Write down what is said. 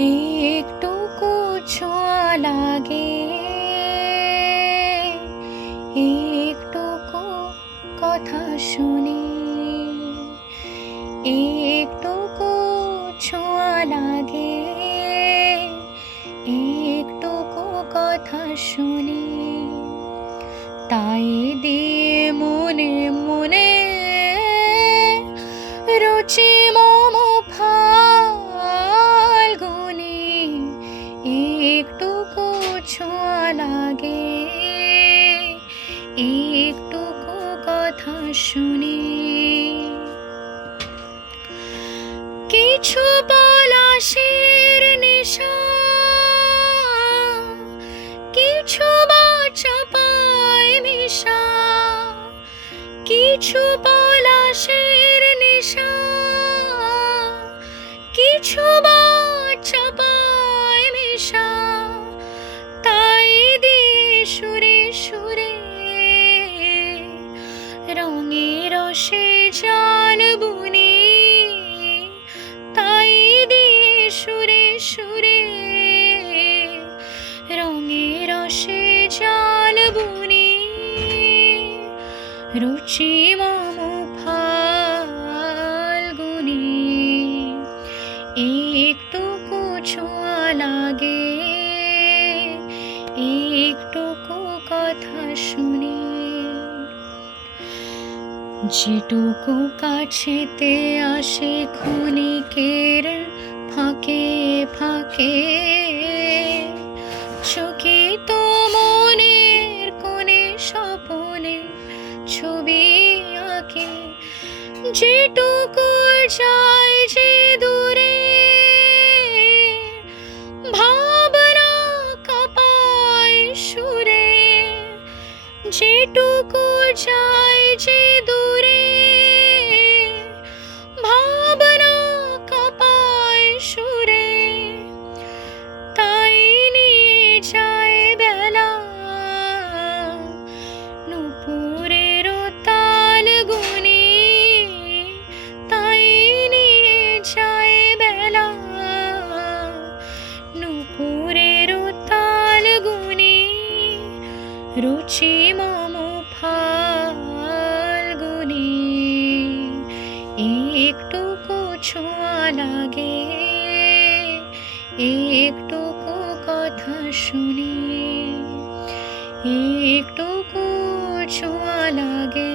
একটুকু ছোঁয়া লাগে, একটুকু কথা শুনি, একটুকু ছোঁয়া লাগে, একটুকু কথা শুনি। তাই দিয়ে মনে মনে রুচি মম ফাল্গুনি, একটুকু ছোঁয়া লাগে, একটুকু কথা শুনি। কিছু পলাশের নেশা, কিছু বা চাপায় মিশা, কিছু পলাশের নেশা, কিছু বা চাপায় মিশা। তাই দিয়ে সুরে সুরে রঙে রসে জাল বুনি, তাই দিয়ে সুরে সুরে রঙে রসে জাল বুনি। রুচি মম ফাল্গুনি, একটুকু ছোঁয়া লাগে, একটুকু কথা শুনি। যেটুকু কাছেতে আসে ক্ষণিকের ফাঁকে ফাঁকে, চকিত মনের কোণে স্বপনে ছবি আঁকে। যেটুকু যায় যে দূরে, ভাবনা কাঁপায় সুরে। যেটুকু যায় যে দূরে, ভাবনা কাঁপায় সুরে। তাই নিয়ে যায় বেলা নূপুরের তাল গুনি, তাই নিয়ে যায় বেলা নূপুরের তাল গুনি। রুচি মম ফাল্গুনি, একটুকু ছোঁয়া লাগে, একটুকু কথা শুনি, একটুকু ছোঁয়া লাগে।